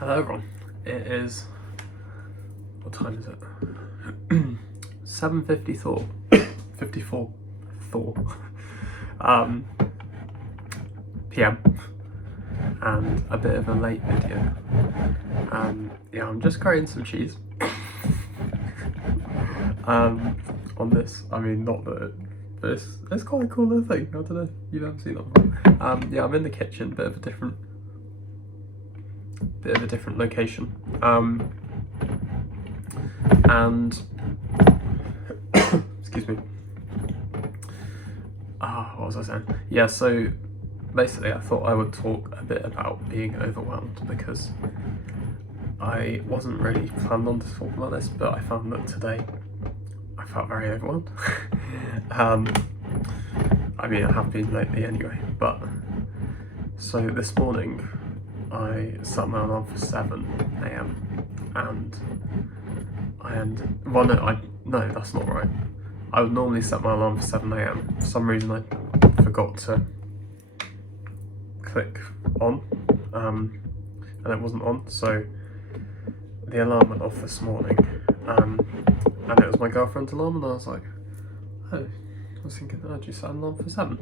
Hello everyone, it is, what time is it? 7:54 p.m. and a bit of a late video. Yeah, I'm just grating some cheese on this. I mean, not that it's quite a cool little thing. I don't know if you've ever seen that before. Yeah, I'm in the kitchen, bit of a different location, and excuse me. What was I saying? Yeah, so basically I thought I would talk a bit about being overwhelmed, because I wasn't really planning on to talk about this, but I found that today I felt very overwhelmed. I mean, I have been lately anyway, but so this morning I set my alarm for 7 a.m. no, that's not right. I would normally set my alarm for 7 a.m. For some reason I forgot to click on, and it wasn't on, so the alarm went off this morning, and it was my girlfriend's alarm, and I was like, oh, I was thinking, oh, do you set an alarm for 7?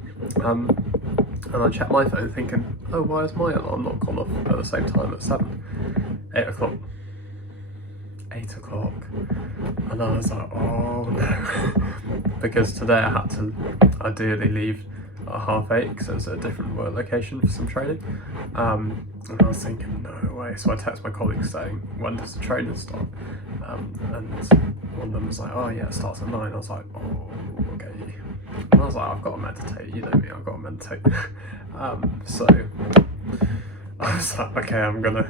And I checked my phone thinking, oh, why has my alarm not gone off at the same time at 7? 8 o'clock. And I was like, oh no. Because today I had to ideally leave at 8:30 because it was at a different work location for some training. And I was thinking, no way. So I texted my colleagues saying, when does the training start? And one of them was like, oh yeah, it starts at 9. I was like, oh, okay. And I was like, I've got to meditate, you know me, I've got to meditate. So I was like, okay, I'm gonna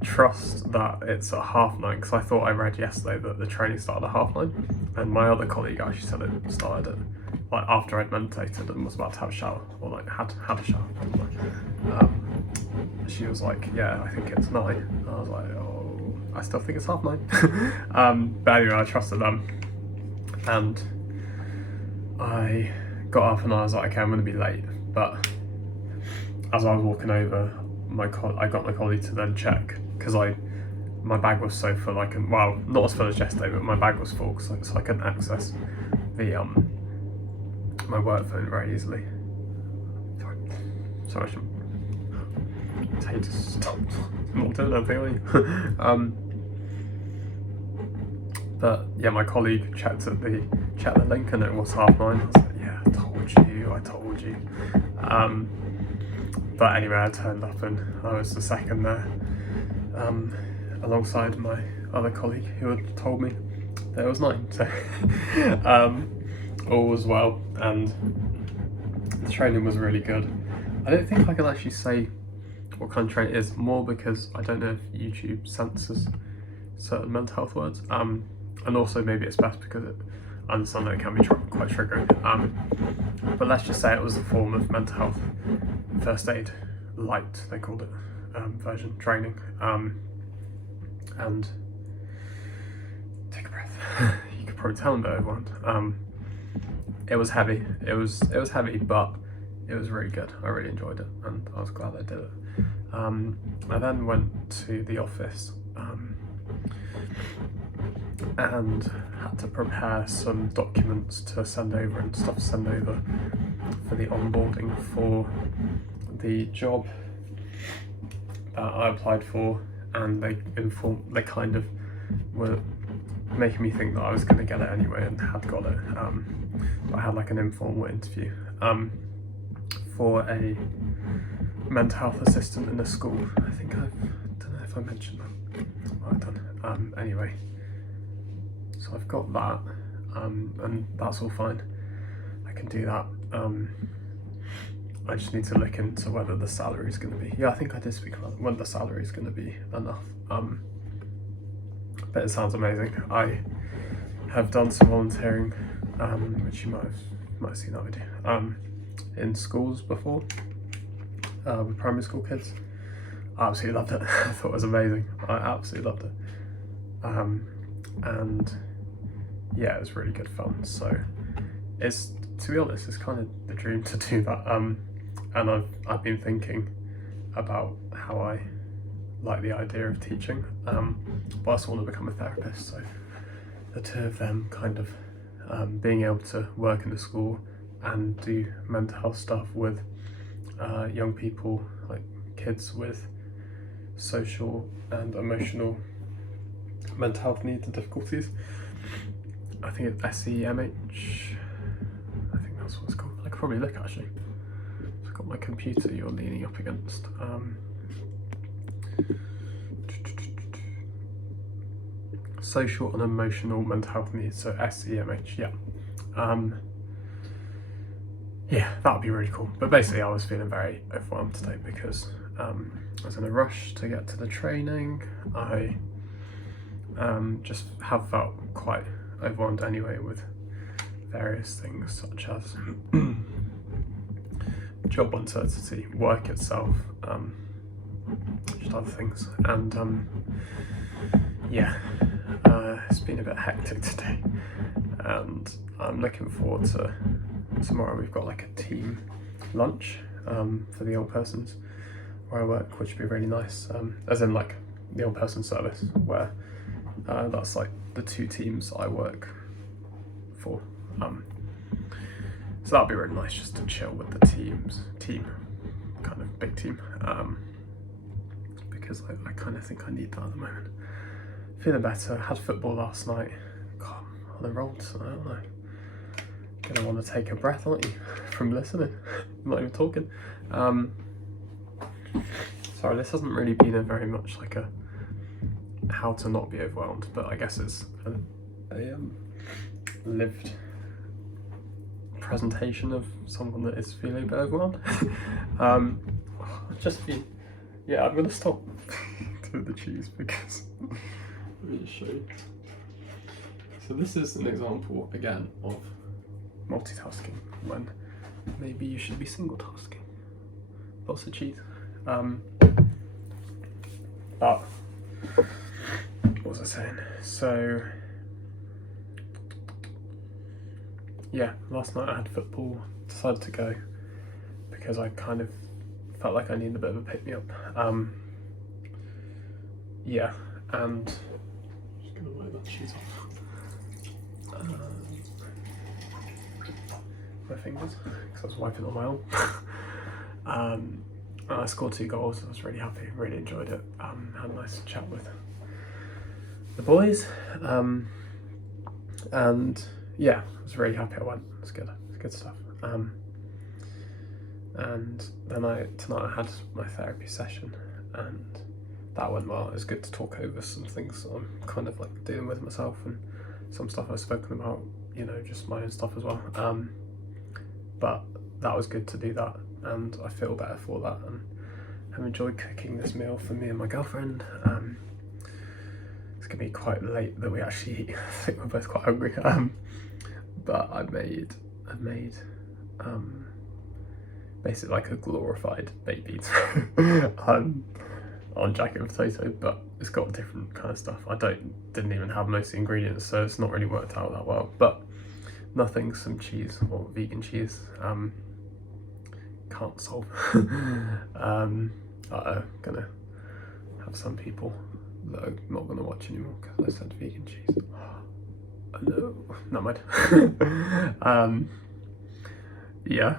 trust that it's at 9:30, because I thought I read yesterday that the training started at 9:30, and my other colleague actually said it started at, like, after I'd meditated and was about to have a shower, or like had a shower. She was like, yeah, I think it's 9. And I was like, oh, I still think it's 9:30. But anyway, I trusted them, and I got up and I was like, okay, I'm gonna be late. But as I was walking over, I got my colleague to then check, because my bag was so full, well, not as full as yesterday, but my bag was full, so I couldn't access the my work phone very easily. Sorry, I should tell you to stop not doing anything, are you? But yeah, my colleague checked the link, and it was 9:30. I was like, yeah, I told you. But anyway, I turned up and I was the second there, alongside my other colleague who had told me that it was 9. So all was well, and the training was really good. I don't think I can actually say what kind of training it is, more because I don't know if YouTube censors certain mental health words, and also maybe it's best because I understand that it can be quite triggering. But let's just say it was a form of mental health first aid light, they called it, version training. And take a breath. You could probably tell I'm overwhelmed. It was heavy. It was heavy, but it was really good. I really enjoyed it, and I was glad I did it. I then went to the office and had to prepare some documents to send over and stuff to send over for the onboarding for the job that I applied for, and they kind of were making me think that I was going to get it anyway, and had got it. I had like an informal interview for a mental health assistant in a school. I think don't know if I mentioned that. I've done. Anyway, so I've got that, and that's all fine. I can do that. I just need to look into whether the salary is going to be. Yeah, I think I did speak about when the salary is going to be enough. But it sounds amazing. I have done some volunteering, which you might have seen that video, in schools before, with primary school kids. I absolutely loved it. I thought it was amazing. I absolutely loved it. And yeah, it was really good fun. So to be honest, it's kind of the dream to do that. And I've been thinking about how I like the idea of teaching, but I also want to become a therapist. So the two of them kind of being able to work in the school and do mental health stuff with young people, like kids with social and emotional mental health needs and difficulties. I think it's SEMH. I think that's what it's called. I could probably look actually. I've got my computer you're leaning up against. Social and emotional mental health needs, so SEMH, yeah. Yeah, that would be really cool. But basically I was feeling very overwhelmed today because I was in a rush to get to the training. I just have felt quite overwhelmed anyway with various things such as job uncertainty, work itself, just other things, and yeah, it's been a bit hectic today, and I'm looking forward to tomorrow. We've got like a team lunch for the old persons where I work, which would be really nice, as in like the old person service, where that's like the two teams I work for. So that'd be really nice just to chill with the team, kind of big team, because I kind of think I need that at the moment. Feeling better, had football last night. God, I'm on a roll tonight, aren't I? Gonna want to take a breath, aren't you, from listening? I'm not even talking. Sorry, this hasn't really been a very much like a how to not be overwhelmed, but I guess it's a lived presentation of someone that is feeling a bit overwhelmed. Just been, yeah, I'm gonna stop doing the cheese because let me just show you. So this is an example again of multitasking when maybe you should be single tasking. Lots of cheese. But what was I saying? So yeah, last night I had football, decided to go because I kind of felt like I needed a bit of a pick-me-up. Yeah, and just gonna wipe that cheese off. My fingers, because I was wiping on my arm. I scored 2 goals, I was really happy, really enjoyed it. Had a nice chat with the boys, and yeah, I was really happy I went. It's good stuff. And then tonight I had my therapy session, and that went well. It was good to talk over some things that I'm kind of like dealing with myself, and some stuff I've spoken about, you know, just my own stuff as well. But that was good to do that, and I feel better for that, and I've enjoyed cooking this meal for me and my girlfriend. It's gonna be quite late that we actually eat. I think we're both quite hungry. But I've made basically like a glorified baked beans on jacket potato, but it's got different kind of stuff. I didn't even have most of the ingredients, so it's not really worked out that well. But nothing, some cheese or vegan cheese, can't solve. Gonna have some people that are not gonna watch anymore because I said vegan cheese. Oh, no, not mind. Yeah.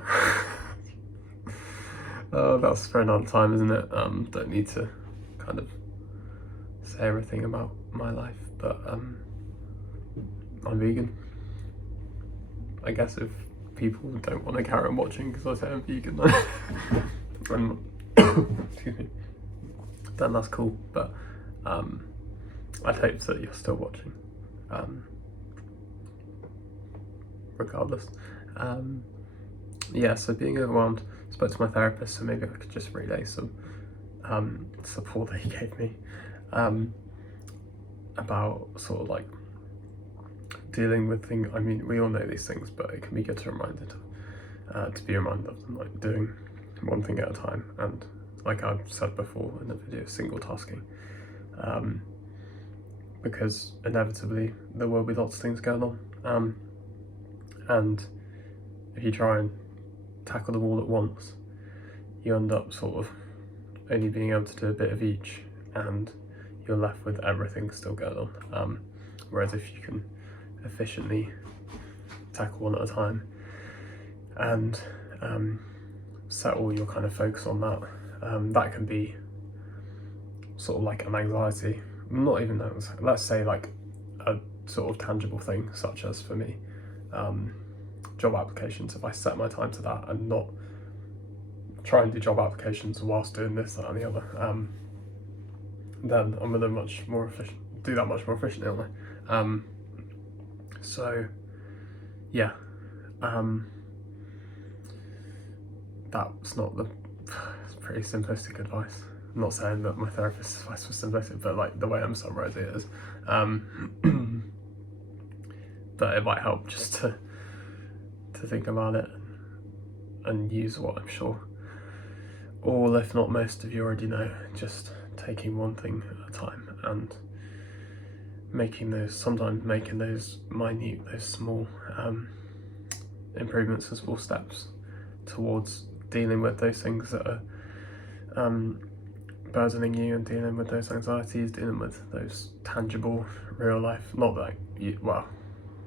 That's for another time, isn't it? Don't need to kind of say everything about my life, but I'm vegan. I guess if people don't want to carry on watching because I say I'm vegan, excuse me, then that's cool. But I'd hope that you're still watching, regardless. Yeah, so being overwhelmed, spoke to my therapist, so maybe I could just relay some support that he gave me about sort of like dealing with things. I mean, we all know these things, but it can be good to be reminded of them, like doing one thing at a time, and like I've said before in the video, single tasking, because inevitably there will be lots of things going on, and if you try and tackle them all at once, you end up sort of only being able to do a bit of each, and you're left with everything still going on. Whereas if you can efficiently tackle one at a time and set all your kind of focus on that, that can be sort of like an anxiety, not even that, let's say like a sort of tangible thing, such as for me, job applications. If I set my time to that and not try and do job applications whilst doing this, that and the other, then I'm gonna do that much more efficiently, aren't I? So yeah, that's not it's pretty simplistic advice. I'm not saying that my therapist's advice was simplistic, but like the way I'm summarising it is. But it might help just to think about it and use what I'm sure all, if not most of you already know, just taking one thing at a time and sometimes making those minute, those small improvements and small steps towards dealing with those things that are burdening you, and dealing with those anxieties, dealing with those tangible real life, not that well,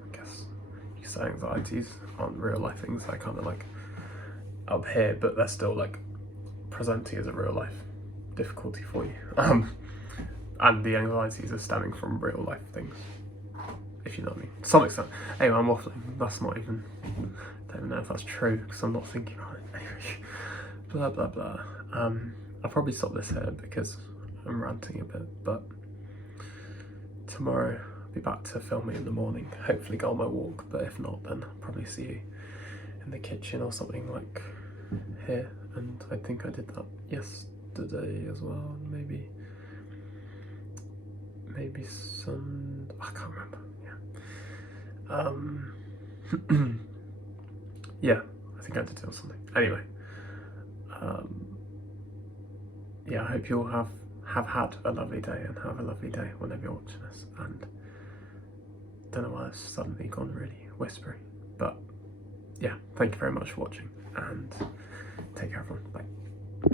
I guess you could say anxieties aren't real life things, they're kind of like up here, but they're still like presenting as a real life difficulty for you. And the anxieties are stemming from real life things, if you know what I mean, to some extent. Anyway, I'm waffling. That's not even, don't even know if that's true because I'm not thinking about it. Anyway, blah blah blah. I'll probably stop this here because I'm ranting a bit, but tomorrow I'll be back to filming in the morning, hopefully go on my walk, but if not, then I'll probably see you in the kitchen or something like here, and I think I did that yesterday as well, maybe some, I can't remember, yeah, I think I did do something. Anyway, yeah, I hope you all have had a lovely day, and have a lovely day whenever you're watching this, and don't know why I've suddenly gone really whispery, but yeah, thank you very much for watching, and take care everyone, bye.